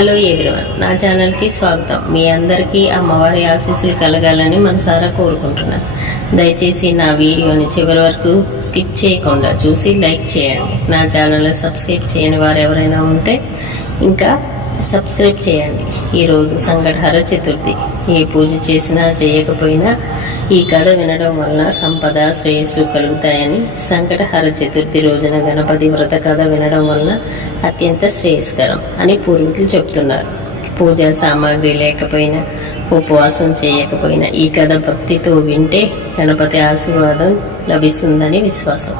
Hello everyone. నా ఛానల్కి స్వాగతం. మీ అందరికీ అమ్మవారి ఆశీస్సులు కలగాలని మనసారా కోరుకుంటున్నాను. దయచేసి నా వీడియోని చివరి వరకు స్కిప్ చేయకుండా చూసి లైక్ చేయండి. నా ఛానల్ సబ్స్క్రైబ్ చేయని వారు ఎవరైనా ఉంటే ఇంకా సబ్స్క్రైబ్ చేయండి. ఈరోజు సంఘటహర చతుర్థి. ఏ పూజ చేసినా చేయకపోయినా ఈ కథ వినడం వలన సంపద శ్రేయస్సు కలుగుతాయని సంకటహర చతుర్థి రోజున గణపతి వ్రత కథ వినడం వలన అత్యంత శ్రేయస్కరం అని పూర్వీకులు చెప్తున్నారు పూజా సామాగ్రి లేకపోయినా ఉపవాసం చేయకపోయినా ఈ కథ భక్తితో వింటే గణపతి ఆశీర్వాదం లభిస్తుందని విశ్వాసం.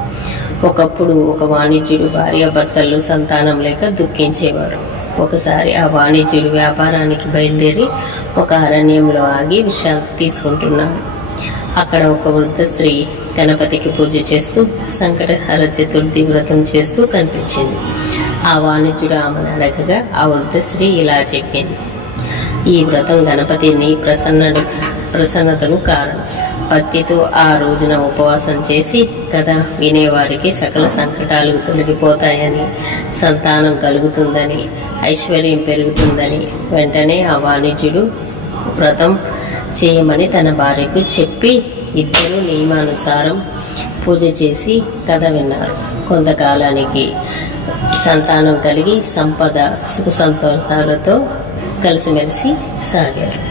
ఒకప్పుడు ఒక వాణిజ్యుడు భార్యాభర్తలు సంతానం లేక దుఃఖించేవారు. ఒకసారి ఆ వాణిజ్యుడు వ్యాపారానికి బయలుదేరి ఒక అరణ్యంలో ఆగి విశ్రాంతి తీసుకుంటున్నాడు అక్కడ ఒక వృద్ధ స్త్రీ గణపతికి పూజ చేస్తూ సంకటహర చతుర్థి వ్రతం చేస్తూ కనిపించింది. ఆ వాణిజ్యుడు ఆమెను అడగగా ఆ వృద్ధ స్త్రీ ఇలా చెప్పింది. ఈ వ్రతం గణపతిని ప్రసన్న ప్రసన్నతకు కారణం. భక్తితో ఆ రోజున ఉపవాసం చేసి కథ వినేవారికి సకల సంకటాలు తొలగిపోతాయని సంతానం కలుగుతుందని ఐశ్వర్యం పెరుగుతుందని వెంటనే ఆ వాణిజ్యుడు వ్రతం చేయమని తన భార్యకు చెప్పి ఇద్దరు నియమానుసారం పూజ చేసి కథ విన్నారు. కొంతకాలానికి సంతానం కలిగి సంపద సుఖ సంతోషాలతో కలిసిమెలిసి సాగారు.